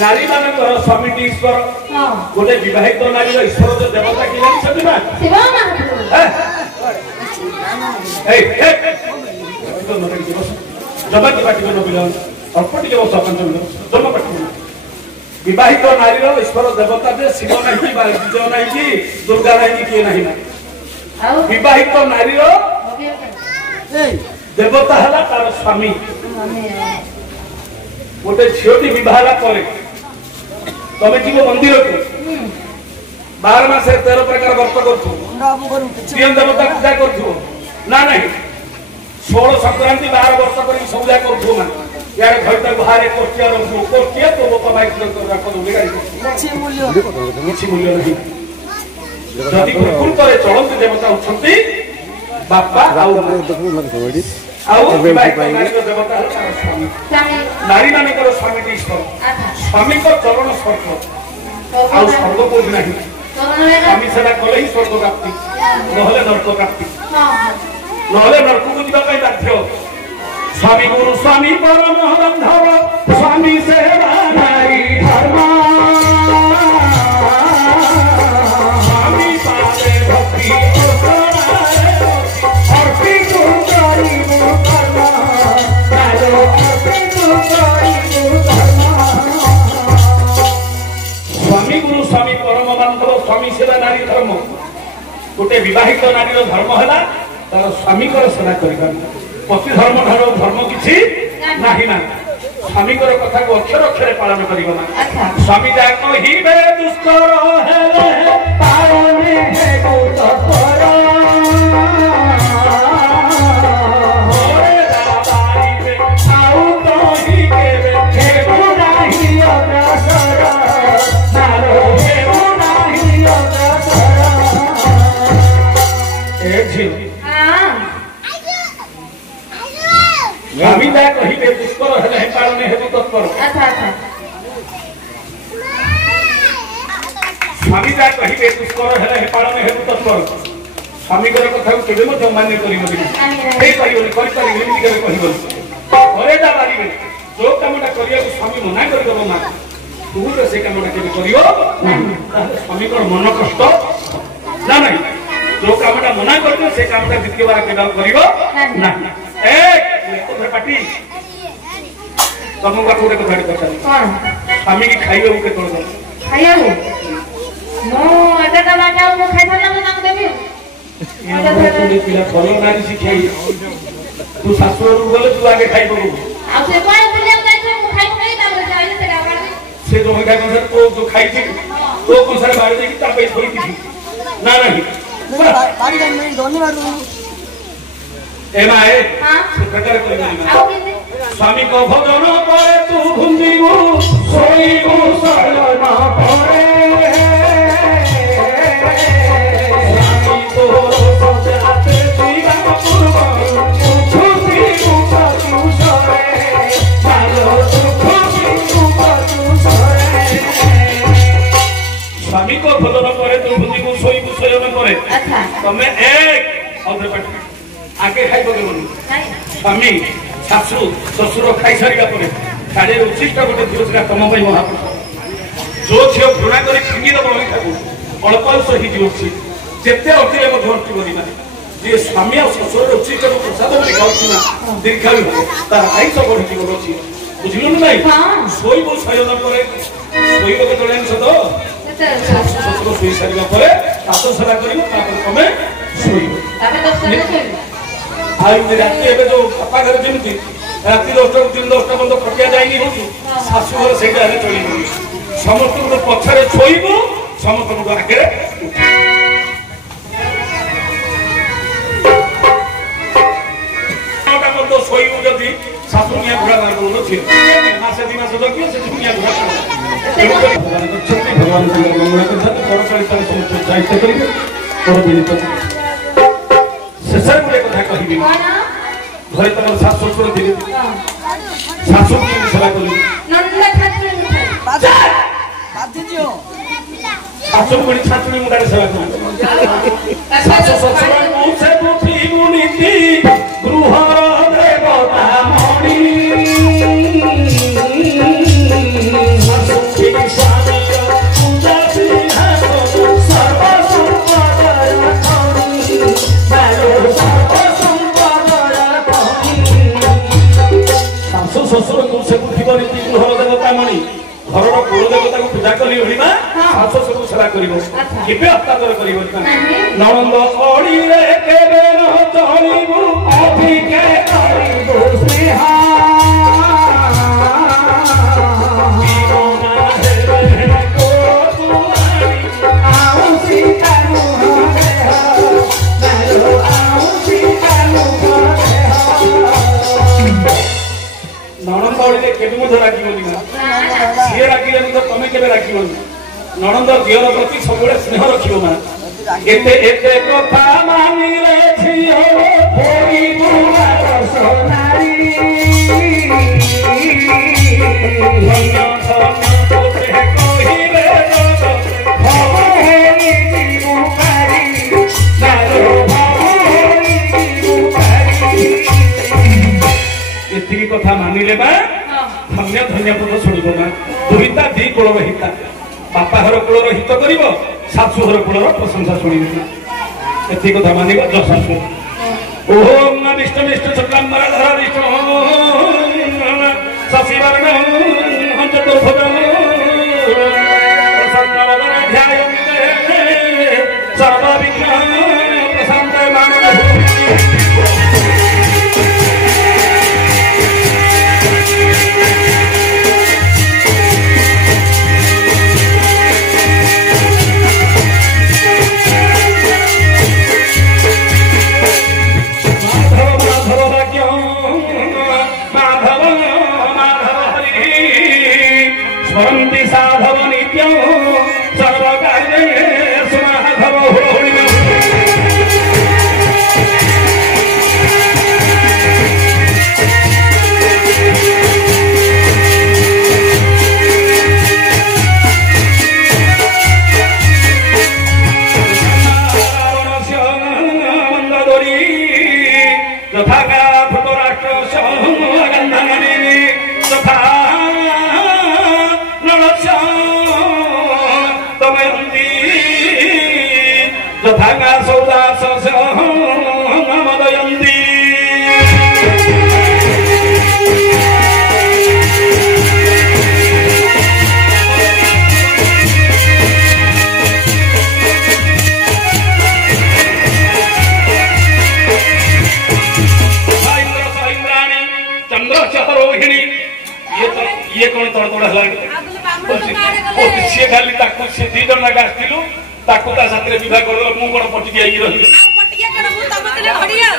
नारी मान स्वामी ईश्वर गोटे विवाहित नारी ईश्वर जो देवता कि विवाहित नारी ईश्वर देवता जे शिव ना विजय ना दुर्गा ना किए ना विवाहित नारी देवता है तार स्वामी गोटे झीटी बहुत तमें जीव मंदिर को 12 मास 13 प्रकार व्रत कर देवता पूजा कर ना नहीं 16 संक्रांति 12 वर्ष कर पूजा कर यार घर बाहर कोटिया तो लोक मूल्य नहीं जदि प्रकृत चलते देवता होती बापा नारी मान स्वामी ईश्वर स्वामी को चरण स्वर्ग आउ स्वर्ग को ना स्वामी सेवा कले ही स्वर्ग प्राप्ति नहले नरक प्राप्ति नहले नरक को जावाई बाध्य स्वामी गुरु स्वामी परम बंधव स्वामी सेवा नारी धर्म स्वामी पादे भक्ति स्वामी गुरु स्वामी परम बांधव स्वामी सेवा नारी धर्म गोटे विवाहित नारी धर्म है तार स्वामी सेवा कर पति धर्म ठार धर्म किसी ना स्वामी कथा को अक्षर अक्षर पालन कर स्वामी जाक ही दुष्कर स्वामी कहे दुष्कर पालने हेतु तत्पर स्वामी कहे दुष्कर पालने हेतु तत्पर स्वामी कथा को केवे मान्य जो कमटा कर स्वामी मना कर तू तो से कमटा के स्वामी को मन कष्ट ना नहीं जो कमटा मना कर से कमटा द्वितीय बार के पार्टी तुम गोटे कथा स्वामी की खाइबू के पिला भल नारी शिखाई तू शाशुर गले तू आगे खाई से जो तो खाई तो कंसार बाहर देखी ना नहीं स्वामी को भजन पर तू घुंदिबू सोईबू शरण परे स्वामी को सजाते जीवन पूर्व खुशी खुशी सरे चालो खुशी खुशी स्वामी को भजन पर तू घुंदिबू सोईबू शरण परे तमे एक और आगे खाई स्वामी शाशु शशुर खाई सारा साढ़े उचिष्ट गोटे दिवस तुम महापुरुष जो झील घृणा कर फिंगिदेव अहिंसा को अल्प आयुष हो जिते अटले जी स्वामी आ शशुर उचिष्ट प्रसाद खाऊँ दीर्घायु हम तार आयुष बढ़ी अच्छी बुझल ना शोब शयन पर शोब के शाशु शशुर शोई सारा पाद सेवा कर तुम शोब राति जो बापा घर जमी राति 10टा 10टा बंद प्रक्रिया जाए शाशु घर से चल समस्त पछरे शोबू समस्त आगे शोबू जदि शाशु निया घोड़ा मार मसे 2 मास जगिए से निया घोड़ा भगवान शेष गोटे कथा कह घरे तुम शाशु ससुर थे शाशु की सेवा करी शाशु कोणी छाचुणी मुंडारे सेवा करी शाशु ससुर मुझे बुद्धि मुनीति गृह देवता मणि शाशु की स्वामी पूजा सिंह सर्व संपदय खनि सर्व संपदय खनि शाशु ससुर मुझे बुद्धि मुनीति गृह देवता मणि घर कुल देवता को पूजा करी होना शाशु ससुर सेवा करिवो केबे हस्तांतर करिवो ननंद ओडी रे केबे न चलिबु अभिके करिबु स्नेहा ननंद ओडी रे केबे मुझे राखी बोली ना सी राखी तो तुम केबे राखी बोली ननंद झीर प्रति सब स्नेह रखियो ना एते एते कथा मानी रे झियो होई बुला सोनारी भैया धन तोते कहि रे भव हेरी जीवकारी नारो भव हेरी जीवकारी एतिकी कथा मानिले बा धन्य धन्य पद शुणिबो ना दुहिता दी कुल रहिता बापा घर कूलर हित कर शाशु घर कूलर प्रशंसा शुणी एति कथा मान जशाशु ओम विष्णु विष्णु शुक्लांबर धर विष्णु शशिवर्ण चतुर्भुज प्रसन्नवदन ध्यायन्ते सर्वविघ्न प्रशान्ते स्मरन्ति साधव नित्यं सर्वकार्येषु माधव भागा सौदा मदयन्ती चंद्र रोहिणी ये कौन तड़तड़ है सी खाली सी दी जन लगा आसलु ताकू ता साथरे विवाह कर मु कोन पटि दिया रही आ पटिया केन मु तम दिले घड़िया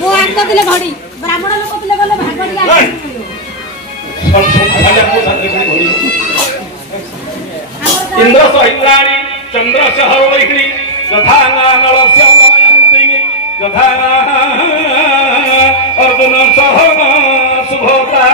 मु आंत दिले घड़ी ब्राह्मण लोक दिले गले भागड़िया सब खाली को साथरे घड़ी इंद्र सहिलाणी चंद्र सहरोहिणी तथा नलस्य नमयन्ति तथा अर्जुन सह सुभद्रा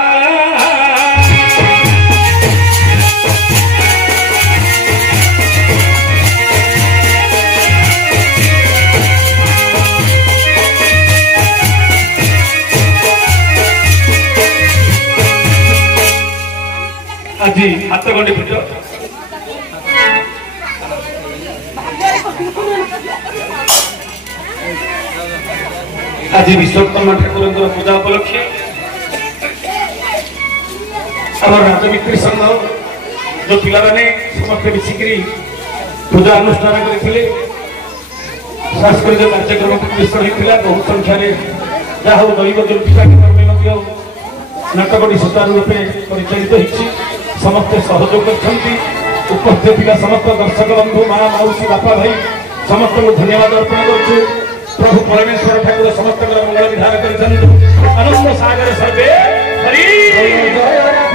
आज हाथ गंडी फिट आज विश्वकर्मा ठाकुर पूजा उपलक्षे आम राजमित्री संघ जो पिला समस्त मिसिकी पूजा अनुष्ठान करते सांस्कृतिक कार्यक्रम मिश्रण होता बहु संख्यार जहाँ हूँ दैव ज्योतिषा केन्द्र नाटकटी सुचारू रूपे परिचालित होती समस्ते सहयोग करछंती उपस्थित थिला समस्त दर्शक बंधु माँ मौसी बापा भाई समस्त को धन्यवाद अर्पण करछु प्रभु परमेश्वर ठाकुर समस्त मंगल विधान करछंतु आनंद सागर सर्वे हरि जय